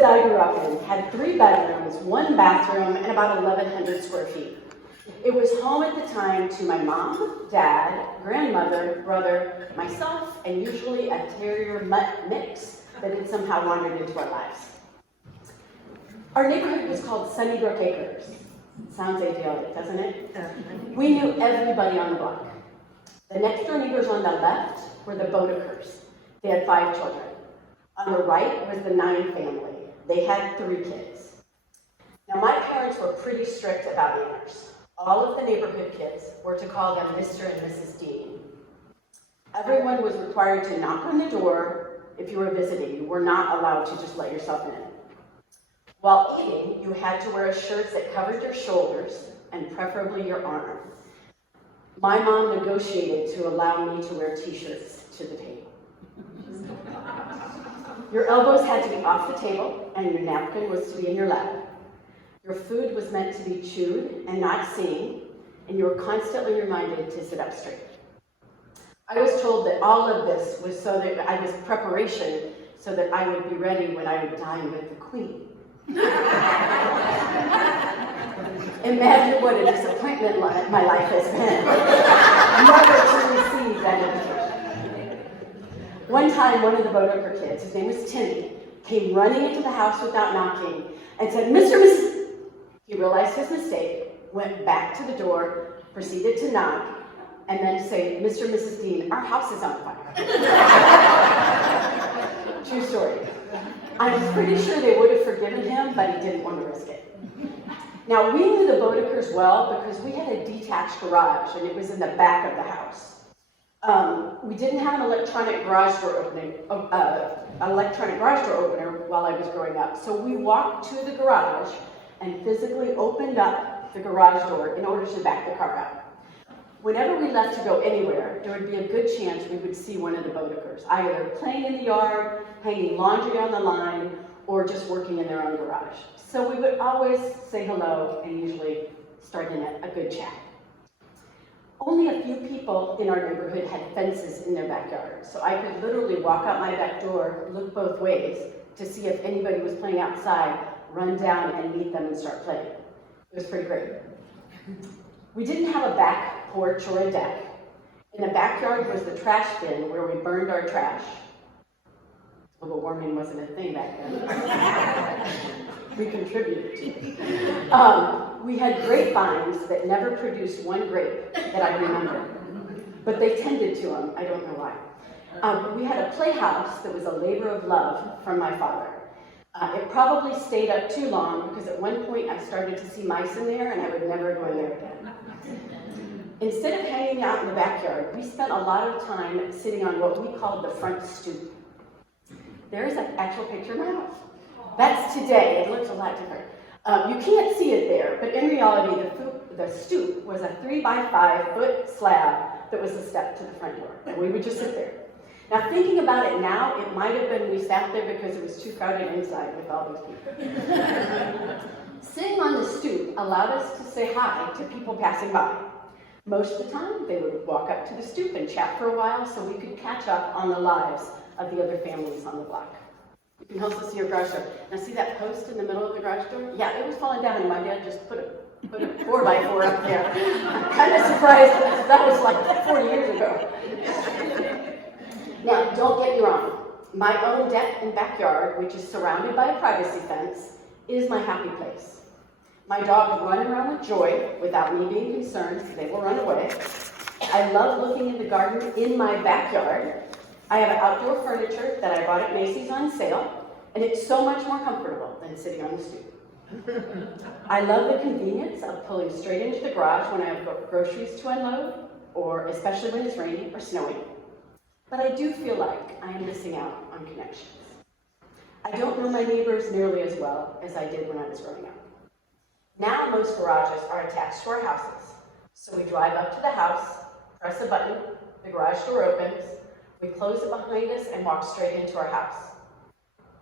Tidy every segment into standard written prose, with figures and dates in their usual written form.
that I grew up in had 3 bedrooms, 1 bathroom, and about 1,100 square feet. It was home at the time to my mom, dad, grandmother, brother, myself, and usually a terrier mutt mix that had somehow wandered into our lives. Our neighborhood was called Sunnybrook Acres. Sounds idyllic, doesn't it? We knew everybody on the block. The next door neighbors on the left were the Bodekers. They had 5 children. On the right was the Nine family. They had 3 kids. Now, my parents were pretty strict about manners. All of the neighborhood kids were to call them Mr. and Mrs. Dean. Everyone was required to knock on the door if you were visiting. You were not allowed to just let yourself in. While eating, you had to wear shirts that covered your shoulders and preferably your arm. My mom negotiated to allow me to wear t-shirts to the table. Your elbows had to be off the table, and your napkin was to be in your lap. Your food was meant to be chewed and not seen, and you were constantly reminded to sit up straight. I was told that all of this was so that I was preparation so that I would be ready when I would dine with the Queen. Imagine what a disappointment my life has been. Never to receive that invitation. One time, one of the Bodeker kids, his name was Timmy, came running into the house without knocking and said, "Mr. Mrs." He realized his mistake, went back to the door, proceeded to knock, and then say, "Mr. and Mrs. Dean, our house is on fire." True story. I'm pretty sure they would have forgiven him, but he didn't want to risk it. Now, we knew the Bodekers well because we had a detached garage, and it was in the back of the house. We didn't have an electronic garage door opener while I was growing up, so we walked to the garage and physically opened up the garage door in order to back the car out. Whenever we left to go anywhere, there would be a good chance we would see one of the Bodekers, either playing in the yard, hanging laundry on the line, or just working in their own garage. So we would always say hello and usually start in a good chat. Only a few people in our neighborhood had fences in their backyard, so I could literally walk out my back door, look both ways to see if anybody was playing outside, run down and meet them and start playing. It was pretty great. We didn't have a back porch or a deck. In the backyard was the trash bin where we burned our trash. Global warming wasn't a thing back then. We contributed to it. We had grapevines that never produced one grape that I remember, but they tended to them. I don't know why. We had a playhouse that was a labor of love from my father. It probably stayed up too long because at one point I started to see mice in there and I would never go in there again. Instead of hanging out in the backyard, we spent a lot of time sitting on what we called the front stoop. There's an actual picture of my house. That's today. It looks a lot different. You can't see it there, but in reality, the stoop was a 3-by-5 foot slab that was a step to the front door, and we would just sit there. Now, thinking about it now, it might have been we sat there because it was too crowded inside with all these people. Sitting on the stoop allowed us to say hi to people passing by. Most of the time, they would walk up to the stoop and chat for a while so we could catch up on the lives of the other families on the block. You can also see your garage door. Now, see that post in the middle of the garage door? Yeah, it was falling down, and my dad just put a 4x4 up there. I'm kind of surprised that was like 40 years ago. Now, don't get me wrong. My own deck and backyard, which is surrounded by a privacy fence, is my happy place. My dogs run around with joy without me being concerned, so they will run away. I love looking in the garden in my backyard. I have outdoor furniture that I bought at Macy's on sale, and it's so much more comfortable than sitting on the stoop. I love the convenience of pulling straight into the garage when I have groceries to unload, or especially when it's raining or snowing. But I do feel like I am missing out on connections. I don't know my neighbors nearly as well as I did when I was growing up. Now most garages are attached to our houses, so we drive up to the house, press a button, the garage door opens, we close it behind us and walk straight into our house.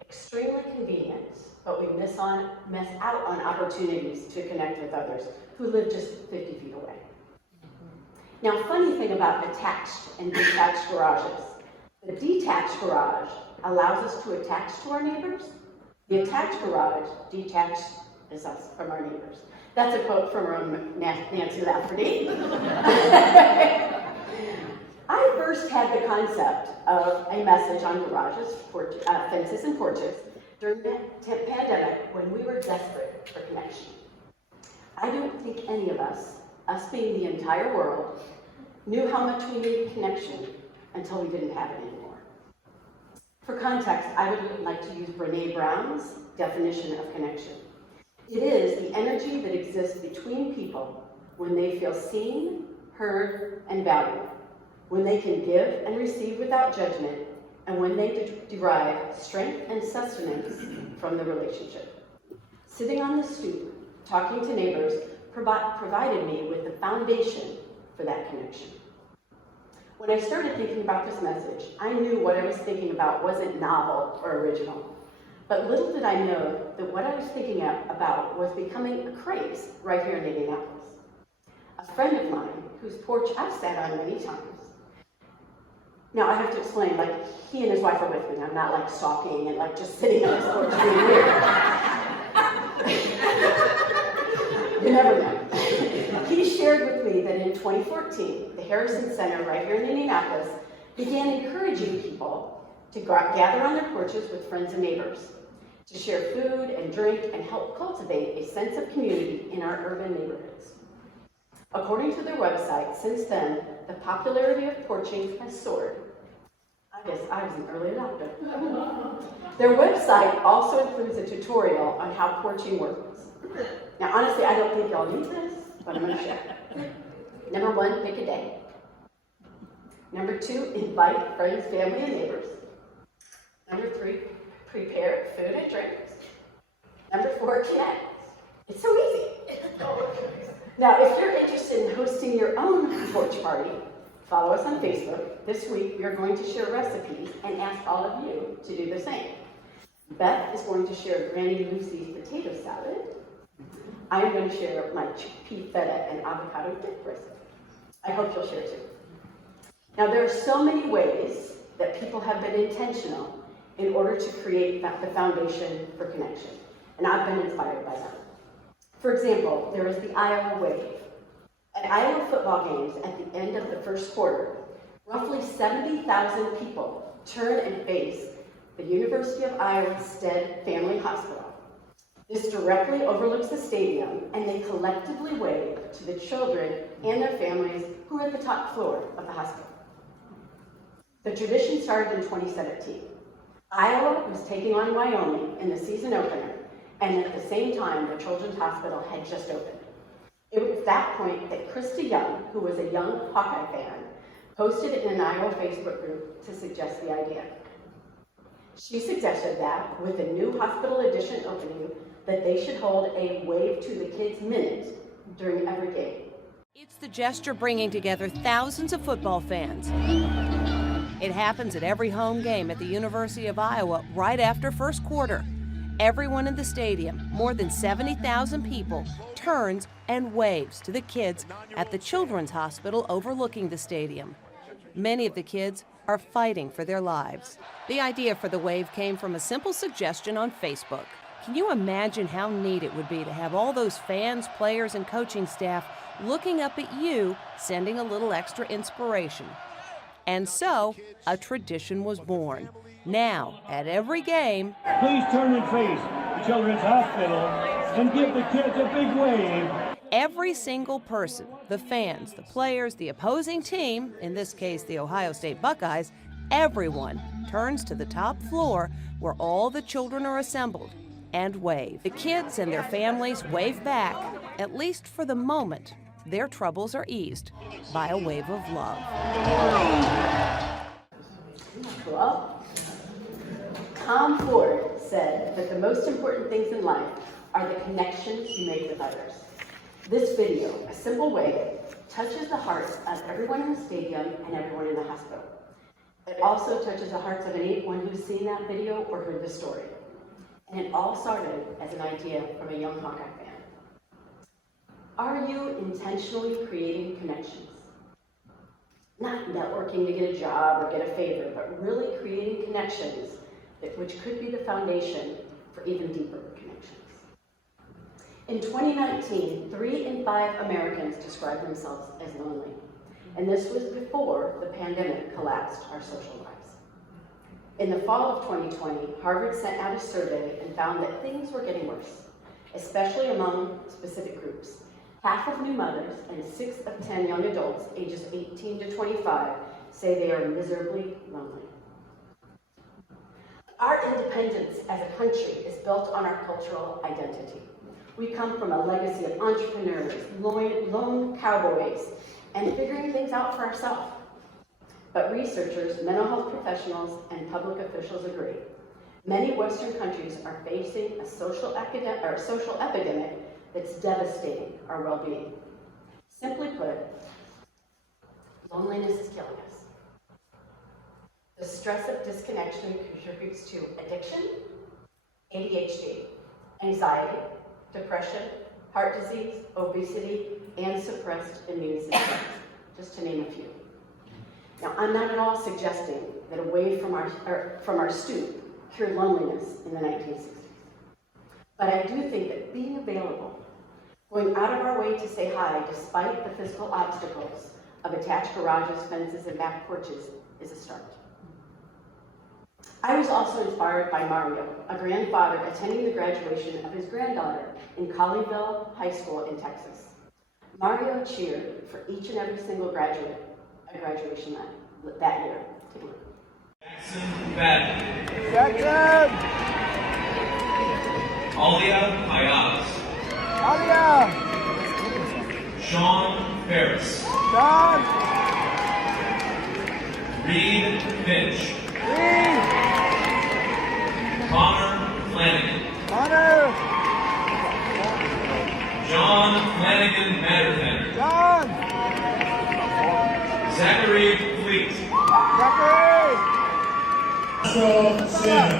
Extremely convenient, but we miss out on opportunities to connect with others who live just 50 feet away. Now, funny thing about attached and detached garages. The detached garage allows us to attach to our neighbors, The attached garage, detached is us from our neighbors. That's a quote from our own Nancy Lafferty. I first had the concept of a message on garages, fences, and porches during the pandemic when we were desperate for connection. I don't think any of us being the entire world, knew how much we needed connection until we didn't have it anymore. For context, I would like to use Brené Brown's definition of connection. It is the energy that exists between people when they feel seen, heard, and valued, when they can give and receive without judgment, and when they derive strength and sustenance from the relationship. Sitting on the stoop, talking to neighbors, provided me with the foundation for that connection. When I started thinking about this message, I knew what I was thinking about wasn't novel or original. But little did I know that what I was thinking about was becoming a craze right here in Indianapolis. A friend of mine, whose porch I've sat on many times. Now I have to explain, like, he and his wife are with me. I'm not like stalking and like just sitting on his porch being weird. You never know. He shared with me that in 2014, the Harrison Center right here in Indianapolis began encouraging people to gather on their porches with friends and neighbors, to share food and drink and help cultivate a sense of community in our urban neighborhoods. According to their website, since then, the popularity of porching has soared. I guess I was an early adopter. Their website also includes a tutorial on how porching works. Now, honestly, I don't think y'all need this, but I'm going to share. Number 1, pick a day. Number 2, invite friends, family, and neighbors. Number 3, prepare food and drinks. Number 4, connect. It's so easy. Now, if you're interested in hosting your own porch party, follow us on Facebook. This week, we are going to share recipes and ask all of you to do the same. Beth is going to share Granny Lucy's potato salad. I am going to share my chickpea feta and avocado dip recipe. I hope you'll share too. Now, there are so many ways that people have been intentional in order to create the foundation for connection, and I've been inspired by them. For example, there is the Iowa Wave. At Iowa football games at the end of the first quarter, roughly 70,000 people turn and face the University of Iowa Stead Family Hospital. This directly overlooks the stadium, and they collectively wave to the children and their families who are at the top floor of the hospital. The tradition started in 2017. Iowa was taking on Wyoming in the season opener, and at the same time, the Children's Hospital had just opened. It was at that point that Krista Young, who was a young Hawkeye fan, posted in an Iowa Facebook group to suggest the idea. She suggested that, with the new hospital addition opening, that they should hold a Wave to the Kids minute during every game. It's the gesture bringing together thousands of football fans. It happens at every home game at the University of Iowa right after first quarter. Everyone in the stadium, more than 70,000 people, turns and waves to the kids at the Children's Hospital overlooking the stadium. Many of the kids are fighting for their lives. The idea for the wave came from a simple suggestion on Facebook. Can you imagine how neat it would be to have all those fans, players, and coaching staff looking up at you, sending a little extra inspiration? And so, a tradition was born. Now, at every game, please turn and face the Children's Hospital and give the kids a big wave. Every single person, the fans, the players, the opposing team, in this case the Ohio State Buckeyes, everyone turns to the top floor where all the children are assembled and wave. The kids and their families wave back, at least for the moment. Their troubles are eased by a wave of love. Well, Tom Ford said that the most important things in life are the connections you make with others. This video, a simple way, touches the hearts of everyone in the stadium and everyone in the hospital. It also touches the hearts of anyone who's seen that video or heard the story. And it all started as an idea from a young Hawkeye fan. Are you intentionally creating connections? Not networking to get a job or get a favor, but really creating connections which could be the foundation for even deeper connections. In 2019, 3 in 5 Americans described themselves as lonely, and this was before the pandemic collapsed our social lives. In the fall of 2020, Harvard sent out a survey and found that things were getting worse, especially among specific groups. Half of new mothers and 6 of 10 young adults ages 18 to 25 say they are miserably lonely. Our independence as a country is built on our cultural identity. We come from a legacy of entrepreneurs, lone cowboys, and figuring things out for ourselves. But researchers, mental health professionals, and public officials agree. Many Western countries are facing a social epidemic that's devastating our well-being. Simply put, loneliness is killing us. The stress of disconnection contributes to addiction, ADHD, anxiety, depression, heart disease, obesity, and suppressed immune systems, just to name a few. Now, I'm not at all suggesting that away from our stoop cured loneliness in the 1960s. But I do think that being available, going out of our way to say hi despite the physical obstacles of attached garages, fences, and back porches is a start. I was also inspired by Mario, a grandfather attending the graduation of his granddaughter in Colleyville High School in Texas. Mario cheered for each and every single graduate at graduation that year. Take a look. Jackson Fadden. Jackson! Alia Hayaz. Alia! Sean Ferris. John! Reed Finch. Reed! Connor Flanagan. Connor! John Flanagan Matterfender. John! Zachary Fleet. Zachary! Russell Sim.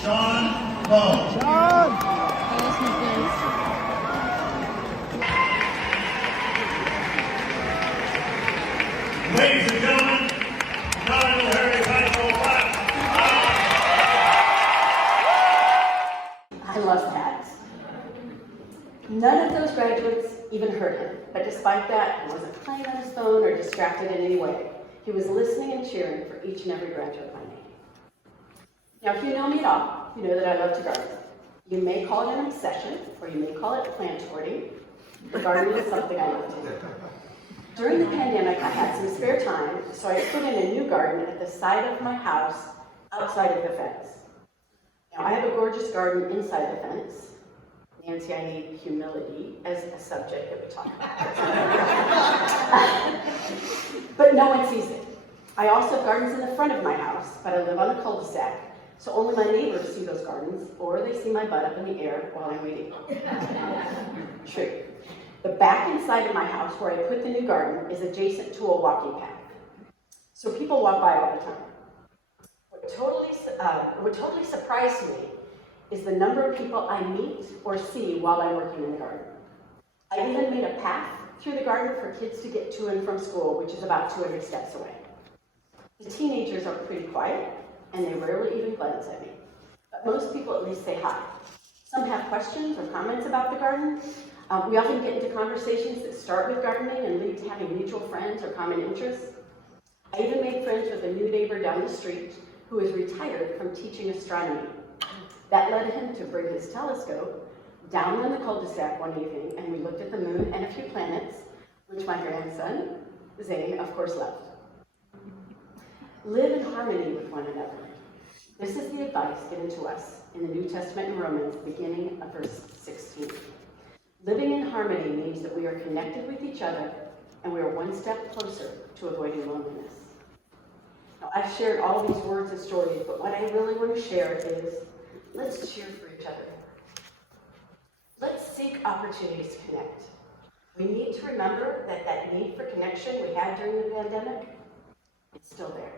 Sean Poe. John! Ladies and gentlemen, National Heritage High School class. I love that. None of those graduates even heard him, but despite that, he wasn't playing on his phone or distracted in any way. He was listening and cheering for each and every graduate by name. Now, if you know me at all, you know that I love to garden. You may call it an obsession, or you may call it plant hoarding. But gardening is something I love to do. During the pandemic, I had some spare time, so I put in a new garden at the side of my house, outside of the fence. Now, I have a gorgeous garden inside the fence. Nancy, I need humility as a subject that we talk about. But no one sees it. I also have gardens in the front of my house, but I live on a cul-de-sac, so only my neighbors see those gardens, or they see my butt up in the air while I'm waiting. True. The back and side of my house, where I put the new garden, is adjacent to a walking path. So people walk by all the time. What totally surprised me is the number of people I meet or see while I'm working in the garden. I even made a path through the garden for kids to get to and from school, which is about 200 steps away. The teenagers are pretty quiet, and they rarely even glance at me. But most people at least say hi. Some have questions or comments about the garden. We often get into conversations that start with gardening and lead to having mutual friends or common interests. I even made friends with a new neighbor down the street who is retired from teaching astronomy. That led him to bring his telescope down on the cul-de-sac one evening, and we looked at the moon and a few planets, which my grandson, Zane, of course, loved. Live in harmony with one another. This is the advice given to us in the New Testament in Romans, beginning of verse 16. Living in harmony means that we are connected with each other and we are one step closer to avoiding loneliness. Now, I've shared all these words and stories, but what I really want to share is let's cheer for each other. Let's seek opportunities to connect. We need to remember that need for connection we had during the pandemic, it's still there.